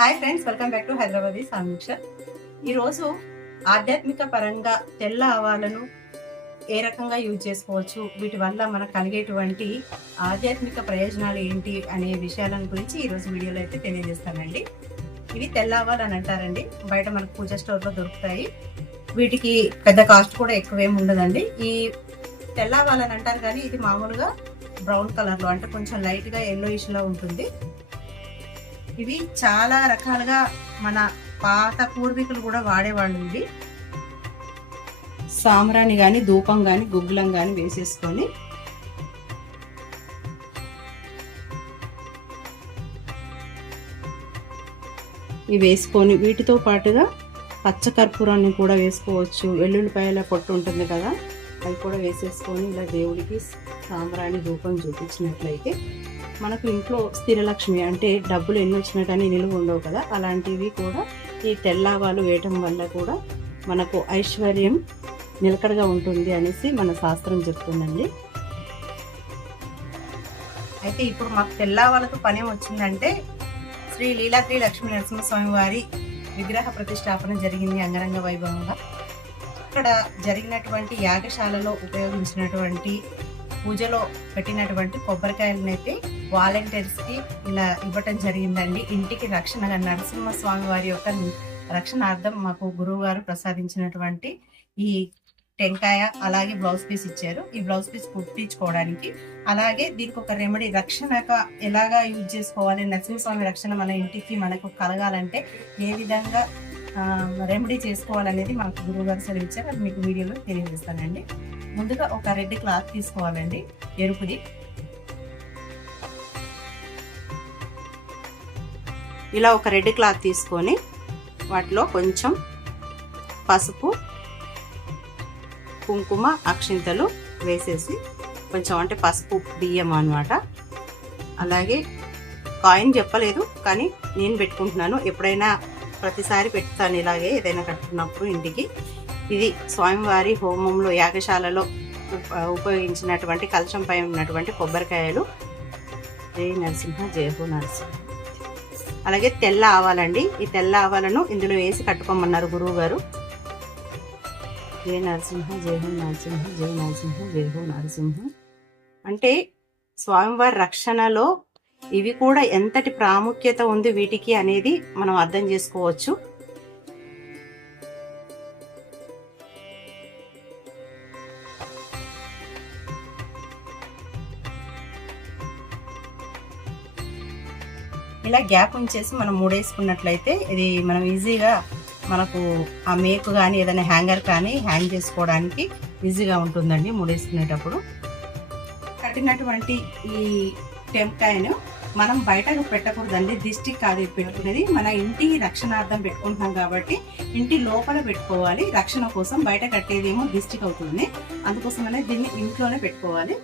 Hi friends, welcome back to Hyderabadi సమీక్ష. ఈరోజు ఆధ్యాత్మిక పరంగా తెల్ల ఆవాలను ఏ రకంగా యూజ్ చేసుకోవచ్చు, వీటి వల్ల మనకు కలిగేటువంటి ఆధ్యాత్మిక ప్రయోజనాలు ఏంటి అనే విషయాల గురించి ఈరోజు వీడియోలో అయితే తెలియజేస్తానండి. ఇవి తెల్ల ఆవాలు అని అంటారండి. బయట మనకు పూజ స్టోర్లో దొరుకుతాయి. వీటికి పెద్ద కాస్ట్ కూడా ఎక్కువేం ఉండదండి. ఈ తెల్ల ఆవాలు అని అంటారు కానీ ఇది మామూలుగా బ్రౌన్ కలర్లో, అంటే కొంచెం లైట్గా ఎల్లోయిష్లో ఉంటుంది. ఇవి చాలా రకాలుగా మన పాత పూర్వీకులు కూడా వాడేవాళ్ళు. ఇవి సాంబ్రాణి కానీ, ధూపం కానీ, గుగ్గులం కానీ వేసేసుకొని ఇవి వేసుకొని వీటితో పాటుగా పచ్చకర్పూరాన్ని కూడా వేసుకోవచ్చు. వెల్లుల్లిపాయల పొట్టు ఉంటుంది కదా, అవి కూడా వేసేసుకొని ఇలా దేవుడికి సాంబ్రాణి ధూపం చూపించినట్లయితే మనకు ఇంట్లో స్థిరలక్ష్మి, అంటే డబ్బులు ఎన్ని వచ్చినా కానీ నిలువ ఉండవు కదా, అలాంటివి కూడా ఈ తెల్లావాలు వేయటం వల్ల కూడా మనకు ఐశ్వర్యం నిలకడగా ఉంటుంది అనేసి మన శాస్త్రం చెప్తుందండి. అయితే ఇప్పుడు మాకు తెల్లావాళ్ళతో పని వచ్చిందంటే శ్రీ లీలాద్రి లక్ష్మీ నరసింహస్వామి వారి విగ్రహ ప్రతిష్టాపన జరిగింది అంగరంగ వైభవంగా. ఇక్కడ జరిగినటువంటి యాగశాలలో ఉపయోగించినటువంటి పూజలో పెట్టినటువంటి కొబ్బరికాయలను అయితే వాలంటీర్స్కి ఇలా ఇవ్వటం జరిగిందండి. ఇంటికి రక్షణగా నరసింహస్వామి వారి యొక్క రక్షణార్థం మాకు గురువు గారు ప్రసాదించినటువంటి ఈ టెంకాయ, అలాగే బ్లౌజ్ పీస్ ఇచ్చారు. ఈ బ్లౌజ్ పీస్ కుట్టించుకోవడానికి, అలాగే దీనికి ఒక రెమెడీ రక్షణగా ఎలాగా యూజ్ చేసుకోవాలి, నరసింహస్వామి రక్షణ మన ఇంటికి మనకు కలగాలంటే ఏ విధంగా రెమెడీ చేసుకోవాలనేది మాకు గురువు గారు సెలవిచ్చారు. అది మీకు వీడియోలో తెలియజేస్తానండి. ముందుగా ఒక రెడ్ క్లాత్ తీసుకోవాలండి, ఎరుపుది. ఇలా ఒక రెడ్ క్లాత్ తీసుకొని వాటిలో కొంచెం పసుపు, కుంకుమ, అక్షింతలు వేసేసి, కొంచెం అంటే పసుపు బియ్యం అన్నమాట. అలాగే కాయిన్ చెప్పలేదు కానీ నేను పెట్టుకుంటున్నాను, ఎప్పుడైనా ప్రతిసారి పెడతాను ఇలాగే ఏదైనా కట్టుకున్నప్పుడు ఇంటికి. ఇది స్వామివారి హోమంలో యాగశాలలో ఉపయోగించినటువంటి కలశంపై ఉన్నటువంటి కొబ్బరికాయలు. జై నరసింహ, జయ హో నరసింహ. అలాగే తెల్ల ఆవాలండి. ఈ తెల్ల ఆవాలను ఇందులో వేసి కట్టుకోమన్నారు గురువు గారు. జయ నరసింహ, జయ హో నరసింహ, జయ నరసింహ, జయ హో నరసింహ. అంటే స్వామివారి రక్షణలో ఇవి కూడా ఎంతటి ప్రాముఖ్యత ఉంది వీటికి అనేది మనం అర్థం చేసుకోవచ్చు. ఇలా గ్యాప్ ఉంచేసి మనం మూడేసుకున్నట్లయితే ఇది మనం ఈజీగా మనకు ఆ మేకు కానీ ఏదైనా హ్యాంగర్ కానీ హ్యాంగ్ చేసుకోవడానికి ఈజీగా ఉంటుందండి మూడేసుకునేటప్పుడు. కట్టినటువంటి ఈ టెంకాయను మనం బయటకు పెట్టకూడదండి, దిష్టి కాదు పెట్టుకునేది. మన ఇంటి రక్షణార్థం పెట్టుకుంటున్నాం కాబట్టి ఇంటి లోపల పెట్టుకోవాలి. రక్షణ కోసం బయట కట్టేదేమో దిష్టికి అవుతుంది, అందుకోసమనే దీన్ని ఇంట్లోనే పెట్టుకోవాలి.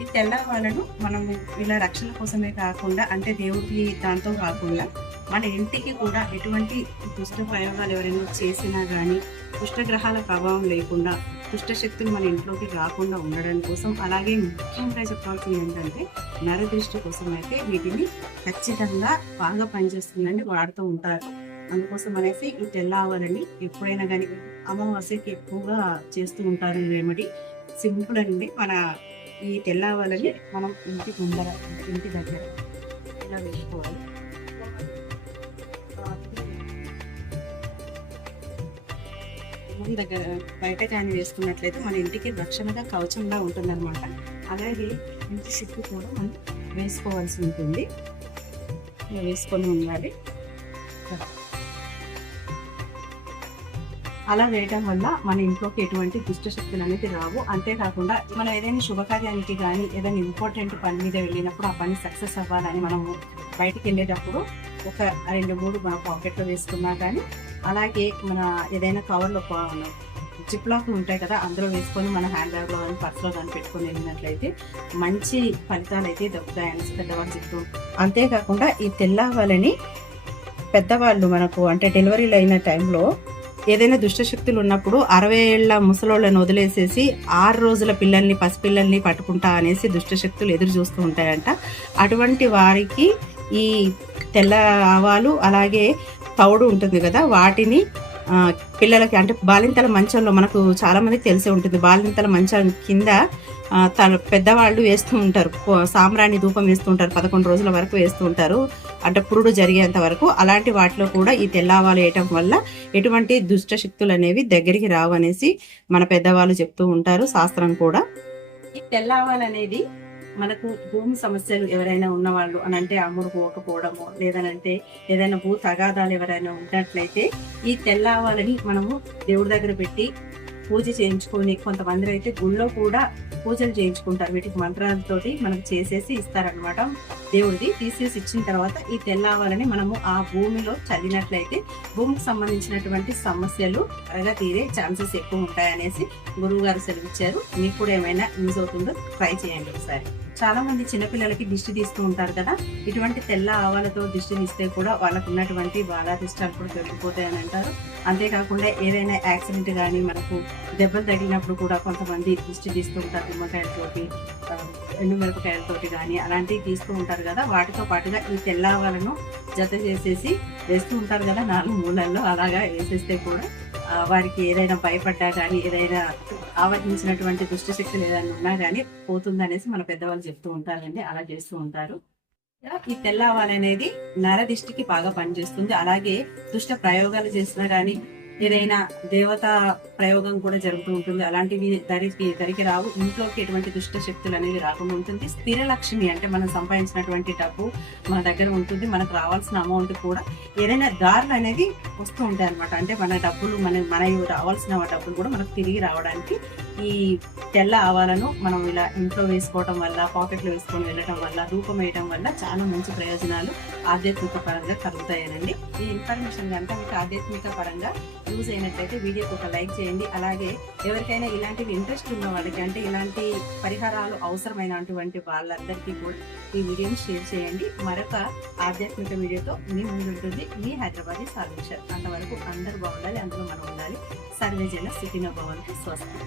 ఈ తెల్లవాళ్ళను మనం ఇలా రక్షణ కోసమే కాకుండా, అంటే దేవుడికి దాంతో కాకుండా మన ఇంటికి కూడా ఎటువంటి దుష్ట ప్రయోగాలు ఎవరైనా చేసినా కానీ దుష్టగ్రహాల ప్రభావం లేకుండా, దుష్టశక్తులు మన ఇంట్లోకి రాకుండా ఉండడం కోసం, అలాగే ముఖ్యంగా చెప్పాల్సింది ఏంటంటే నరదృష్టి కోసం అయితే వీటిని ఖచ్చితంగా బాగా పనిచేస్తుందని వాడుతూ ఉంటారు. అందుకోసం అనేసి ఈ తెల్ల ఆవాలని ఎప్పుడైనా కానీ అమావాస్యకి ఎక్కువగా చేస్తూ ఉంటారు. ఈ రెమెడీ సింపుల్ అండి. మన ఈ తెల్ల ఆవాలని మనం ఇంటి ముందర, ఇంటి దగ్గర ఇలా వేసుకోవాలి. దగ్గర బయట కానీ వేసుకున్నట్లయితే మన ఇంటికి రక్షణగా కవచంగా ఉంటుందన్నమాట. అలాగే ఇంటి చుట్టూ కూడా మనం వేసుకోవాల్సి ఉంటుంది. ఇలా వేసుకొని ఉండాలి. అలా వేయడం వల్ల మన ఇంట్లోకి ఎటువంటి దుష్టశక్తులు అనేది రావు. అంతేకాకుండా మనం ఏదైనా శుభకార్యానికి కానీ ఏదైనా ఇంపార్టెంట్ పని మీద వెళ్ళినప్పుడు ఆ పని సక్సెస్ అవ్వాలని మనము బయటికి వెళ్ళేటప్పుడు ఒక 2-3 మన పాకెట్లో వేసుకున్నా కానీ, అలాగే మన ఏదైనా కవర్లో జిప్లాక్లు ఉంటాయి కదా, అందులో వేసుకొని మన హ్యాండ్ బ్యాగ్లో కానీ పర్స్లో కానీ పెట్టుకొని వెళ్ళినట్లయితే మంచి ఫలితాలు అయితే దొరుకుతాయని పెద్దవాళ్ళు చెప్తూ. అంతేకాకుండా ఈ తెల్లవాళ్ళని పెద్దవాళ్ళు మనకు, అంటే డెలివరీలు అయిన టైంలో ఏదైనా దుష్టశక్తులు ఉన్నప్పుడు 60 ఏళ్ల ముసలోళ్ళని వదిలేసేసి 6 రోజుల పిల్లల్ని పసిపిల్లల్ని పట్టుకుంటా అనేసి దుష్టశక్తులు ఎదురు చూస్తూ ఉంటాయంట. అటువంటి వారికి ఈ తెల్ల ఆవాలు అలాగే తౌడు ఉంటుంది కదా, వాటిని పిల్లలకి అంటే బాలింతల మంచంలో మనకు చాలా మందికి తెలిసి ఉంటుంది. బాలింతల మంచం కింద పెద్దవాళ్ళు వేస్తూ ఉంటారు, సాంబ్రాణి ధూపం వేస్తూ ఉంటారు, 11 రోజుల వరకు వేస్తూ ఉంటారు, అంటే పురుడు జరిగేంత వరకు. అలాంటి వాటిలో కూడా ఈ తెల్లవాలు వేయటం వల్ల ఎటువంటి దుష్ట శక్తులు అనేవి దగ్గరికి రావు అనేసి మన పెద్దవాళ్ళు చెప్తూ ఉంటారు, శాస్త్రం కూడా. ఈ తెల్లవాలు అనేది మనకు భూమి సమస్యలు ఎవరైనా ఉన్నవాళ్ళు అని అంటే అమ్ముడు పోకపోవడము, లేదనంటే ఏదైనా భూ తగాదాలు ఎవరైనా ఉన్నట్లయితే ఈ తెల్లవాలని మనము దేవుడి దగ్గర పెట్టి పూజ చేయించుకొని, కొంతమంది అయితే గుళ్ళో కూడా పూజలు చేయించుకుంటారు. వీటికి మంత్రాలతోటి మనకు చేసేసి ఇస్తారనమాట. దేవుడిది తీసేసి ఇచ్చిన తర్వాత ఈ తెల్లవాలని మనము ఆ భూమిలో చల్లినట్లయితే భూమికి సంబంధించినటువంటి సమస్యలు త్వరగా తీరే ఛాన్సెస్ ఎక్కువ ఉంటాయనేసి గురువు గారు సెలవిచ్చారు. మీకు కూడా ఏమైనా యూజ్ అవుతుందో ట్రై చేయండి ఒకసారి. చాలా మంది చిన్నపిల్లలకి దిష్టి తీస్తూ ఉంటారు కదా, ఇటువంటి తెల్ల ఆవాలతో దిష్టి తీస్తే కూడా వాళ్ళకు ఉన్నటువంటి బాధాదిష్టాలు కూడా తొలగిపోతాయని అంటారు. అంతేకాకుండా ఏదైనా యాక్సిడెంట్ కానీ మనకు దెబ్బలు తగిలినప్పుడు కూడా కొంతమంది దిష్టి తీస్తూ ఉంటారు, నిమ్మకాయలతోటి ఎండుమిరపకాయలతోటి కానీ అలాంటివి తీస్తూ ఉంటారు కదా. వాటితో పాటుగా ఈ తెల్ల ఆవాలను జత చేసేసి వేస్తూ ఉంటారు కదా 4 మూలల్లో, అలాగా వేసేస్తే కూడా వారికి ఏదైనా భయపడ్డా కానీ ఏదైనా ఆవర్తించినటువంటి దుష్టశక్తులు ఏదైనా ఉన్నా కానీ పోతుందనేసి మన పెద్దవాళ్ళు చెప్తూ ఉంటారండి. అలా చేస్తూ ఉంటారు. ఈ తెల్ల ఆవాలు అనేది నరదిష్టికి బాగా పనిచేస్తుంది. అలాగే దుష్ట ప్రయోగాలు చేసినా కానీ ఏదైనా దేవత ప్రయోగం కూడా జరుగుతూ ఉంటుంది, అలాంటివి దరికి రావు. ఇంట్లోకి ఎటువంటి దుష్ట శక్తులు అనేవి రాకుండా ఉంటుంది. స్థిర లక్ష్మి అంటే మనం సంపాదించినటువంటి డబ్బు మన దగ్గర ఉంటుంది, మనకు రావాల్సిన అమౌంట్ కూడా ఏదైనా దారులు అనేది వస్తూ ఉంటాయి అనమాట. అంటే మన డబ్బులు మనకి రావాల్సిన డబ్బులు కూడా మనకు తిరిగి రావడానికి ఈ తెల్ల ఆవాలను మనం ఇలా ఇంట్లో వేసుకోవడం వల్ల, పాకెట్లో వేసుకొని వెళ్ళడం వల్ల, ధూపం వేయడం వల్ల చాలా మంచి ప్రయోజనాలు ఆధ్యాత్మిక పరంగా కలుగుతాయనండి. ఈ ఇన్ఫర్మేషన్ కనుక మీకు ఆధ్యాత్మిక పరంగా యూజ్ అయినట్లయితే వీడియోకి ఒక లైక్ చేయండి. అలాగే ఎవరికైనా ఇలాంటివి ఇంట్రెస్ట్ ఉన్న వాళ్ళకి, అంటే ఇలాంటి పరిహారాలు అవసరమైనటువంటి వాళ్ళందరికీ కూడా ఈ వీడియోని షేర్ చేయండి. మరొక ఆధ్యాత్మిక వీడియోతో మీ ముందు ఉంటుంది మీ హైదరాబాదీ సాల్వేషన్. అంతవరకు అందరూ బాగుండాలి, అందులో మనం ఉండాలి. సర్వేజన సుఖినో భవంతు. స్వస్తి.